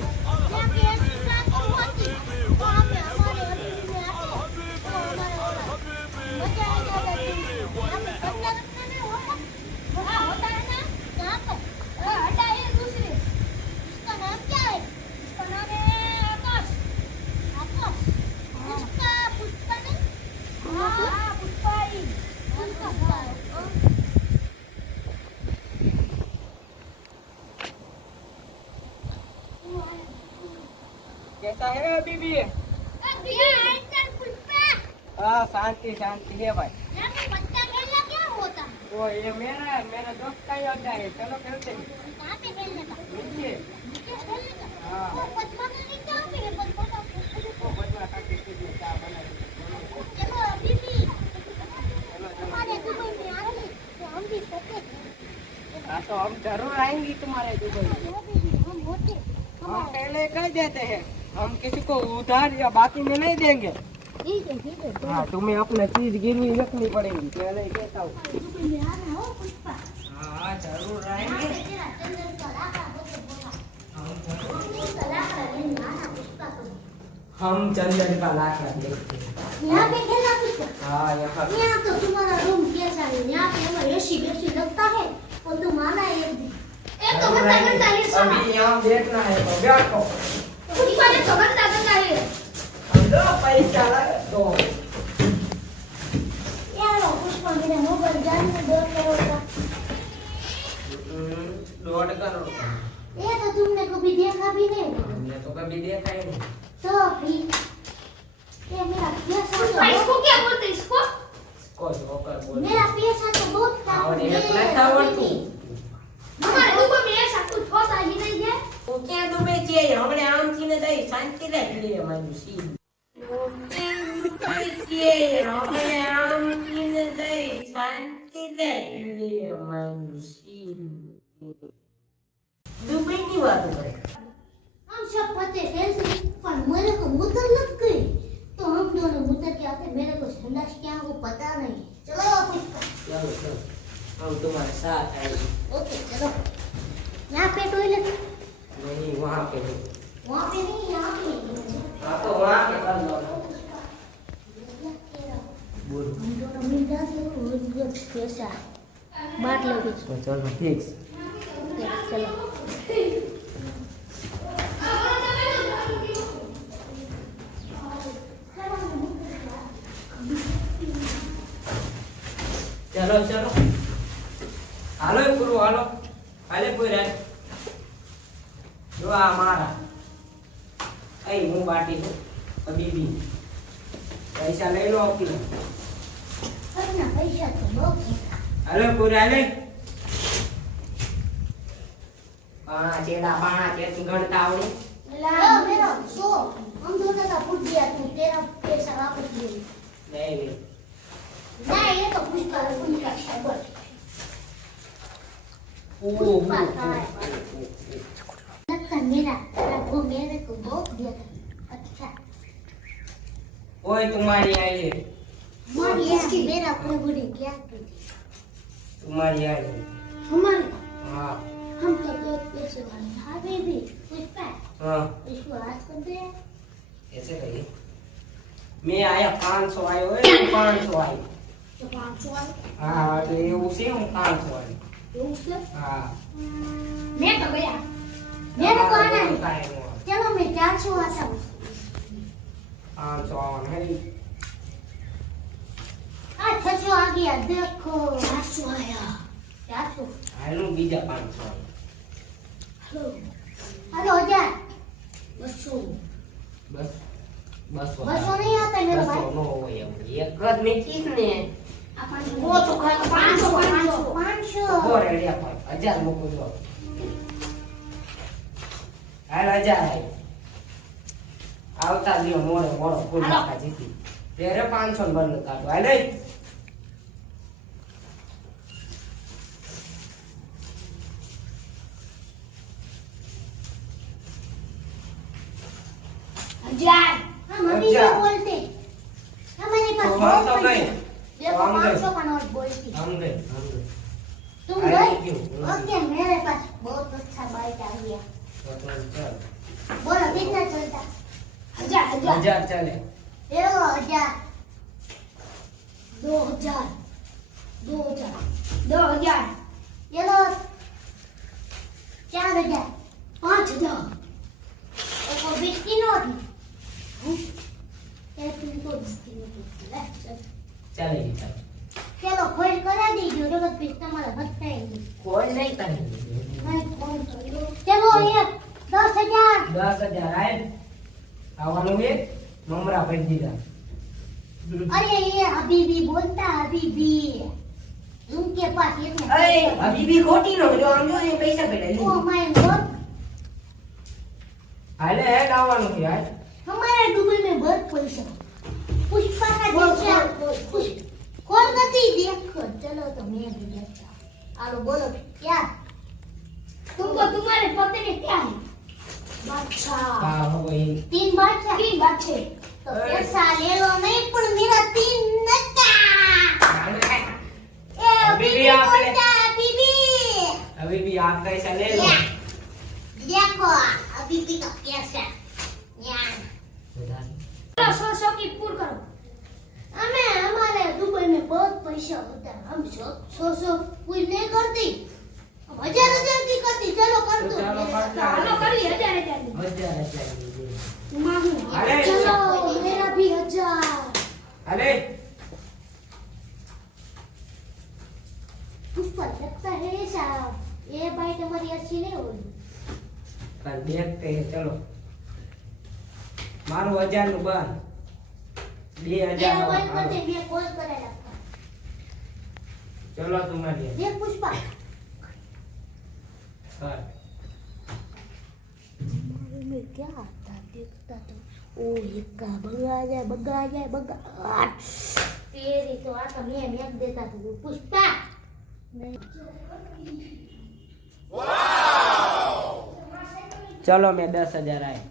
ત્યાં કે એક્સ્ટ્રા તો હોતી તો અમે અમારે અડીને આપે તો અમારે મજા આવી જાય આપણે કચરા રખને નહીં હોતા हाँ होता है ना यहाँ पर हटा है दूसरे इसका नाम क्या है इसका नाम है आकाश आकाश पुष्पा पुष्पा नहीं हाँ पुष्पाई पुष्पा कैसा है अभी भी हाँ शांति शांति है भाई यहाँ पे बच्चा खेलना क्या होता है वो ये मेरा दोस्त का ही होता है चलो खेलते हैं कहाँ पे खेलने का नीचे नीचे खेलने का हाँ वो पद्मा नदी कहाँ पे है पद्मा वो बदला खाते थे क्या बना चलो अभी भी चलो हमारे दुबई में आएंगे तो हम भी सकते हाँ तो हम जरूर आएंगे तुम्हारे दुबई हम होते हम पहले कह देते हैं हम किसी को उधार या बाकी में नहीं देंगे ठीक है हाँ तुम्हें अपना चीज गिरवी रखनी पड़ेगी पहले ही कहता हूँ दुबई में आना हो पुष्पा हाँ जरूर यहाँ आएंगे पे तेरा चंदन का लाखा बोले बोला हम जरूर चंदन का लाखा लेने आना पुष्पा को हम चंदन का लाखा देखते हैं यहाँ पे खेलना पुष्पा हाँ यहाँ यहाँ तो तुम्हारा रूम कैसा है यहाँ पे हमारा एसी बेसी लगता है और तुम आना एक दिन एक तो गंदा गंदा हिस्सा अभी यहाँ देखना है तो बैठो पुष्पा ने तो गंदा गंदा है हम दो पैसा लगा दो यार पुष्पा मेरा मोबाइल जान में 2 करोड़ का 1.5 करोड़ का ये तो तुमने कभी देखा भी नहीं हमने तो कभी देखा ही नहीं तो फिर ये मेरा पैसा तो इसको क्या बोलते हैं इसको इसको जोकर बोल मेरा पैसा तो बहुत था और ये प्लेटा वर्तु हमारे दुबई में ऐसा कुछ होता ही नहीं है तो क्या दुबई चाहिए हमने आम थी ने दई शांति रख लिए मनुष्य चाहिए हमने आम थी ने दई शांति रख लिए मनुष्य दुबई की बात करे हम सब पते थे पर मेरे को मुद्दत लग गई तो हम दोनों मुद्दत के आते मेरे को संडास क्या को पता नहीं चलो पुष्पा चलो चलो हम तुम्हारे साथ आएंगे ओके चलो यहाँ पे टॉयलेट नहीं वहाँ पे नहीं वहाँ पे नहीं यहाँ पे हाँ तो वहाँ पे कर लो बोलो हम दोनों मिल जाते हैं पैसा बांट लोगे तो चलो फिक्स चलो चलो चलो हालो गुरु हालो हाले कोई रहे जो हमारा ऐ હું બાટી છું અબી બી પૈસા લઈ લો આપી अपना पैसा तो बहुत है હાલો કોઈ હાલે પાણા ચેડા ગણતા આવડે ला मेरा सो हम दोनों का फूट गया तू तेरा पैसा वापस ले નહીં ना ये तो पुष्पा का शरबत ઓહો लगता मेरा वो मेरे को बहुत दिया था अच्छा ओए तुम्हारी आई है और इसकी मेरा प्रभु ने क्या की तुम्हारी आई है हमारे हाँ हम तो बहुत पैसे वाले हाँ बेबी पुष्पा हाँ इसको आज कर दे ऐसे कहिए मैं आया 500 आयो है 500 आयो तो 500 वाले हाँ तो ये उसे हम 500 आयो तो उससे हाँ मैं तो गया मेरे को आना है है चलो मैं 400 आता हूँ 500 है हाँ 600 आ गया देखो 800 आया 400 हेलो बीजा 500 हेलो हेलो 1000 200 बस बस 200 नहीं आता मेरे भाई नो ये एक कद में चीज ने वो तो 500 500 वो रेडी अपन 1000 मुको जो हाल 1000 આવતા દિયો મોડે મોડો ફૂલ નાખા જીતી ત્યારે 500 બંધ કાઢો હાલે हजार हम अभी क्या बोलते हमारे पास तो बहुत हम तो पैसे गए। देखो तो हम गए। 500 का नोट बोलती हम गए हम गए तुम अरे गए क्यों? ओके मेरे पास बहुत अच्छा बाइक आ गया ચાલ બોલો कितना चलता 1000 ચાલે एलो 1000 2000 एलो 4000 5000 एको बिस्की नोटी ये तुमको बिस्की नोटी ચાલે ઈ ચાલે चलो खोल करा दीजिए जगत पे તમારા બચતા નહીં કોઈ નહીં કરે नहीं फोन करो चलो ये 10000 10,000 આય આવવાનું એક મમરા પડી દીધા अरे ये हबीबी बोलता हबीबी उनके पास ये અરે હબીબી ખોટી નો જો આમ જો એ પૈસા પડ્યા ओ લી माय गॉड હાલે હેડ આવવાનું છે યાર हमारे दुबई में बहुत पैसा पुष्पा का जैसा कौन गति देखो चलो तो मैं भी देखता आलो बोलो क्या तुमको तुम्हारे पति ने क्या है बादशाह હા હવે तीन बादशाह तो पैसा ले लो नहीं पर मेरा 3 नक्का ए हबीबी बीबी आपने- बोलता बीबी હબીબી આપ પૈસા લે લો या देखो अभी भी का कैसा या બધા 100 की पूर करो हमें हमारे दुबई में बहुत पैसा होता है हम 100 पूरी नहीं करती हम 1000 की करती चलो कर तो दो चलो कर दो। चलो कर ली 1000 की મજા આવી मांगू अरे, चलो मेरा भी 1000 હાલે पुष्पा लगता है ऐसा ये बाइट हमारी अच्छी नहीं होगी કાલ દેખતે હે ચલો મારું 1000 નું બંધ 2000 ये નું मोबाइल पर હાલો. से मैं कॉल करे लगता ચલો તમારી देख पुष्पा કર में क्या आता देखता तो ओ एक बगा जाए तेरी तो आता मैं एक देता तो पुष्पा ચલો મેં 10,000 આય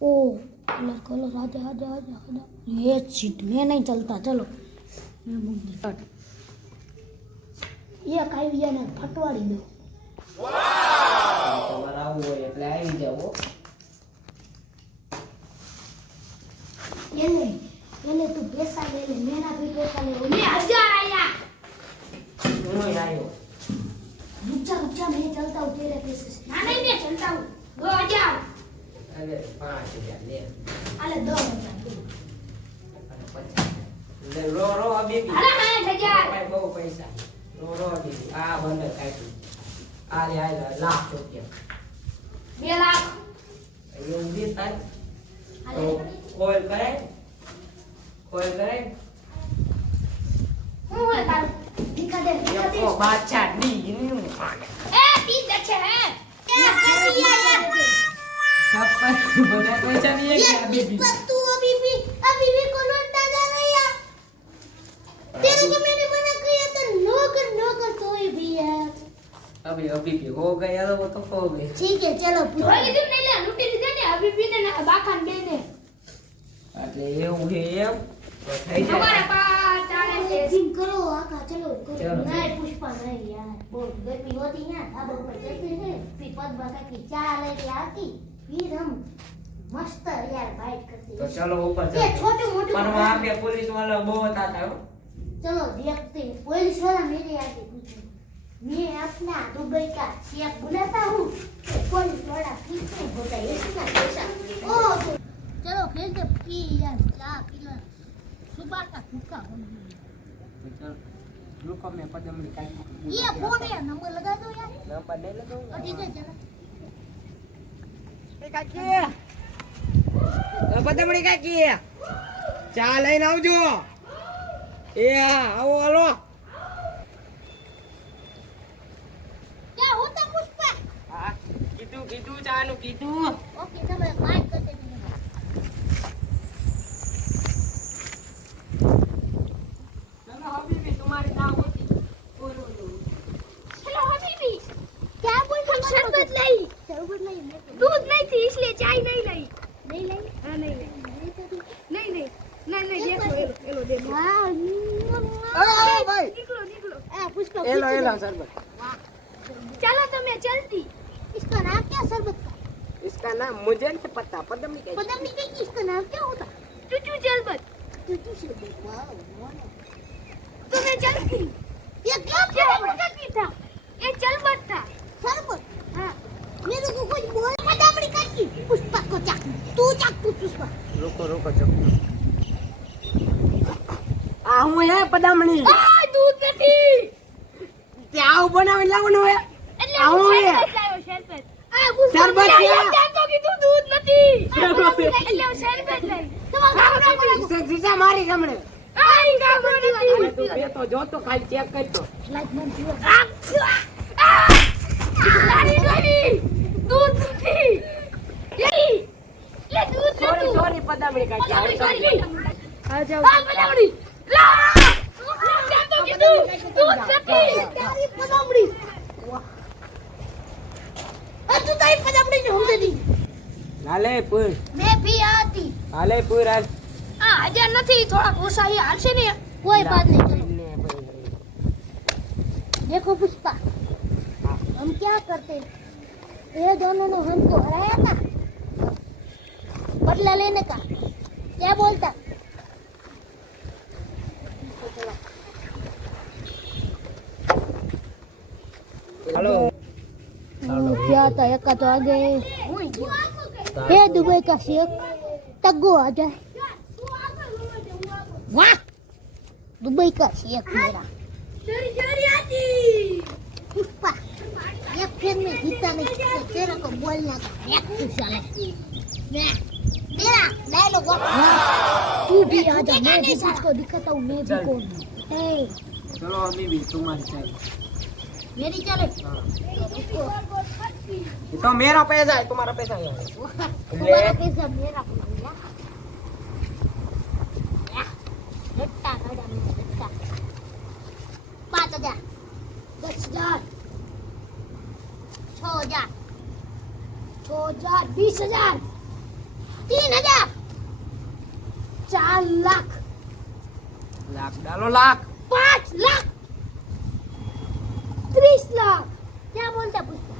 ओ कलर कलर आजा ये सीट में नहीं चलता चलो मैं मुंह कट ये काई भी ने फटवाड़ी दो તમારે આવું હોય એટલે આવી જાવ ये तू पैसा ले ले मेरा भी पैसा ले ले 1000 आया હું આવ્યો रुक जा मैं चलता हूँ तेरे पैसे से ना नहीं मैं चलता हूँ 2000 અરે 5,000 લે अरे 2000 અને 50,000 લે રો હબીબી अरे 8000 ભાઈ બહુ પૈસા રો હબીબી આ બંધ કાઢી આ લે આ લાખ રૂપિયા 2 लाख એવું બી થાય તો अरे કોલ કરે હું હે તારું दिखा दे ઓ બાદશાહ ડી ए 30 अच्छे हैं सब બધા પૈસા નહીં કે હબીબી तू अभी भी को लौटना जा रही है तेरे को मैंने मना किया था नो कर तो भी है अभी हबीबी हो गया तो वो तो हो गई ठीक है चलो होगी तुम नहीं ले लूटी दे ने अभी भी ने बाखान दे ने એટલે એવું છે એમ તો થઈ જાય हमारे पास आने से जिम करो आका चलो चलो। करो नहीं पुष्पा नहीं यार बहुत गर्मी होती है ढाबा पर चलते हैं फिर पद बका की चाय लेके आती फिर हम मस्त यार बाइट करते तो हैं चलो ऊपर ये चलते छोटे मोटे पर वहाँ पे पुलिस वाला बहुत आता है चलो देखते हैं पुलिस वाला मेरे आगे पूछो मैं अपना दुबई का शेफ बुलाता हूँ पुलिस वाला किसने होता है इतना पैसा ओ चलो फिर से पी यार चाय पी लो सुबह का भूखा हो तो चल रुको मैं पदमड़ी काटी ये फोन है नंबर लगा दो यार नंबर ले लो और ठीक है चलो કાકી પદમડી કાકી ચા લઈને આવજો એ આવો હાલો क्या होता पुष्पा હા કીધું ચા નું કીધું ओके तो मैं बात करते हैं चलो हबीबी तुम्हारी नाव होती बोलो हेलो हबीबी क्या बोल हम शरबत लाई दूध नहीं थी इसलिए चाय नहीं लाई हाँ नहीं लाई नहीं देखो एलो देखो निकलो એલો સરબત चलो तो मैं चलती उसका नाम मुझे नहीं पता। पदमनी कैसी? पदमनी कैसी? इसका नाम क्या होता? चूचू शरबत। चूचू शरबत, वाह वाह। तुम्हें चलती ये क्या की था? ये शरबत था। शरबत? हाँ। मेरे को कुछ बोल। पदमनी कैसी? पुष्पा को चाक। तू चाक तू पुष्पा। रुको चुप। હું હે પદામણી આ દૂધ નથી તે આવું બનાવી લાવવાનું હે એટલે આવું હું હે શરબત લાવ્યો શરબત આ પુષ્પા શરબત છે? ત્યાં તો કીધું દૂધ નથી શરબત. એટલે હું શરબત લાવી તમારું જીજા મારી સામે આ ગામડો નથી તું બે તો જો તો ખાલી ચેક કરતો લાડી લાવી દૂધ નથી લે દૂધ સોરી નથી સોરી પદામણી કાકી આ જાવ આ પદામણી લા ત્યાં તો કીધું દૂધ નથી તારી પદામણી આ તું તારી પદામણી ને સમજે દી હાલે પૂર मैं भी आती હાલે પૂર હાલ हाँ हजार नहीं थोड़ा गुस्सा ही हाल से नहीं कोई बात नहीं चलो देखो पुष्पा हम क्या करते ये दोनों ने हमको हराया था बदला लेने का क्या बोलता हेलो क्या था एक तो आ गए ये दुबई का शेख तग्गो आ जाए वाह दुबई का शेख मेरा पुष्पा ये फिर में जीता नहीं तो तेरे को बोलना का एक साले मेरा डायलॉग तू भी आ जा मैं भी तुझको दिखाता हूँ मैं भी कौन हूँ चलो अभी भी तुम्हारी चाहिए मेरी चले ये तो मेरा पैसा है तुम्हारा पैसा है तुम्हारा पैसा मेरा पैसा लट्टा काढ़ा मैंने लट्टा 5,000 10,000 6,000 6,000 20,000 3,000 4 लाख लाख डालो लाख 5 लाख 30 लाख क्या बोलता पुष्पा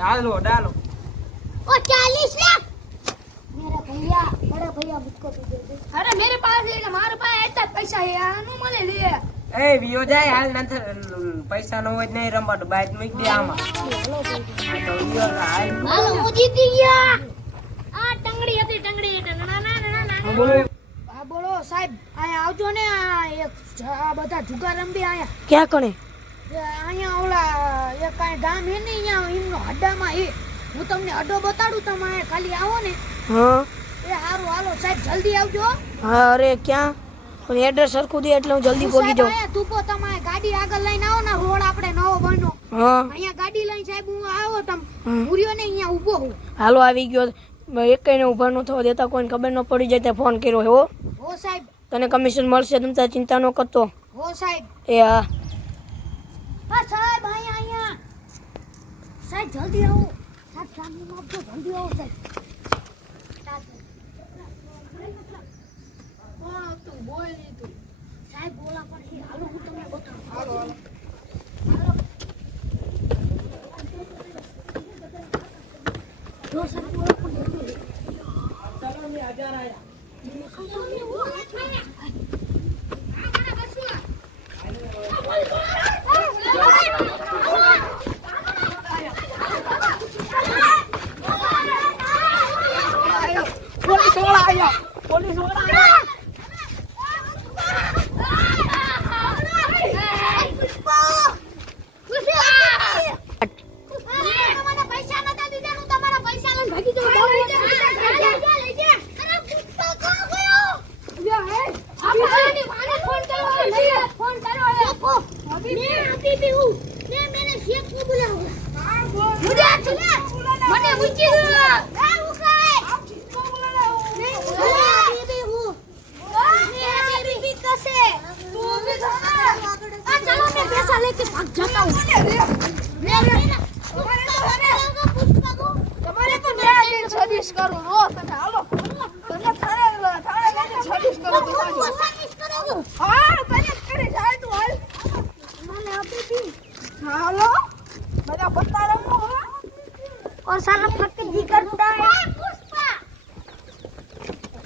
डालो डालो और 40 लाख मेरा भैया बड़ा भैया मुझको भी दे दे अरे मेरे पास है हमारे पास ऐसा पैसा है आनु मने लिए ए वियो जाए हाल नंतर पैसा न હોય નહીં રંબાડો બાઈક મૂક દે આમાં તો વિયો હાલ હાલો હું જીતી ગયા આ ટંગડી હતી ટંગડી ના ના ના ના બોલો આ બોલો સાહેબ આયા આવજો ને આ એક આ બધા જુગાર રંબી આયા क्या करे અહીંયા ઓલા એક કાંઈ ગામ હે ને અહીંયા એમનો અડ્ડામાં હે હું તમને અડ્ડો બતાડું તમે ખાલી આવો ને हाँ એ હારું હાલો સાહેબ જલ્દી આવજો हाँ अरे क्या एड्रेस सरखू दे એટલે હું જલ્દી પહોંચી જાઉં આયા તુપો તમે ગાડી આગળ લઈને આવો ને રોડ આપણે નવો બન્યો હા અહીંયા ગાડી લઈને સાહેબ હું આવો તમ હા. પૂર્યો ને અહીંયા ઊભો હું હાલો આવી ગયો એકઈને ઊભા ન થવા દેતા કોઈને ખબર ન પડી જાય તે ફોન કર્યો હે હો હો સાહેબ તને કમિશન મળશે તમ તાર ચિંતા ન કરતો હો સાહેબ એ હા હા સાહેબ અહીંયા સાહેબ જલ્દી આવો સાહેબ સામने આપજો જલ્દી આવો સાહેબ તું બોલ નહીં તું સાહેબ બોલા પણ હે હાલો હું તમને બતાવું હાલો જો સાહેબ બોલા પણ જલ્દી चलो मैं 1000 आया पुलिस वाला आया पुलिस वाला आया लेके भाग जाता हूँ तुम्हारे तो मैं दिन सर्विस करूँ रो तने हालो तने थाने दिन सर्विस करूँ सर्विस करोगे हां तने करे जाए तू हाल मैंने अभी भी हालो मेरा बता रहा हूं और साला फक जी करता है पुष्पा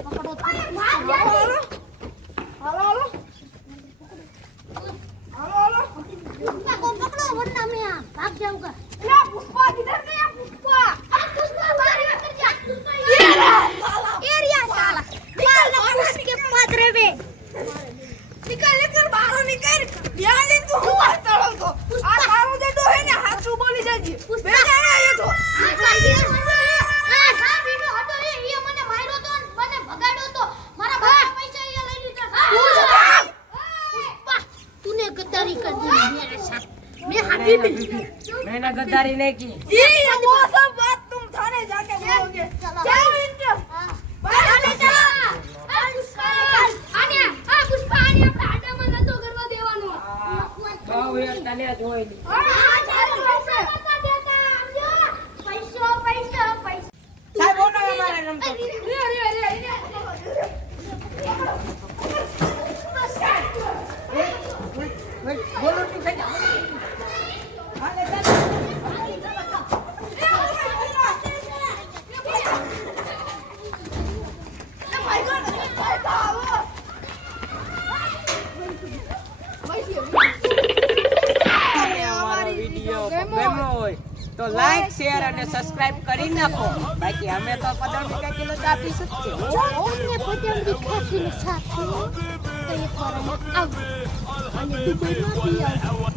पकड़ो भाग जा હાલો હાલો હાલો पुष्पा को पकड़ो वरना मैं भाग जाऊंगा ला पुष्पा किधर गया पुष्पा पुष्पा बाहर निकल जा पुष्पा एरिया साला निकल उसके पादरे में निकल निकल बाहर निकल ध्यान दे तू हुआ तड़ो तो आ तारो जे तो है ने हाथू बोली जाजी બે જાણે એ તો मैंने गद्दारी नहीं की ये वो सब बात तुम थाने जाके बोलोगे चलो इनके बाहर ले બહુ એક તને જોઈ લી સાહેબ બોલો અમારે રમતો બોલો તું થઈ જા હાલે ગમ્યો હોય તો લાઈક શેર અને સબસ્ક્રાઇબ કરી નાખો બાકી અમે તો પદમ કા કિલો આપી શકીએ સાથે એક વાર આવ અને દુબઈમાં બી આવ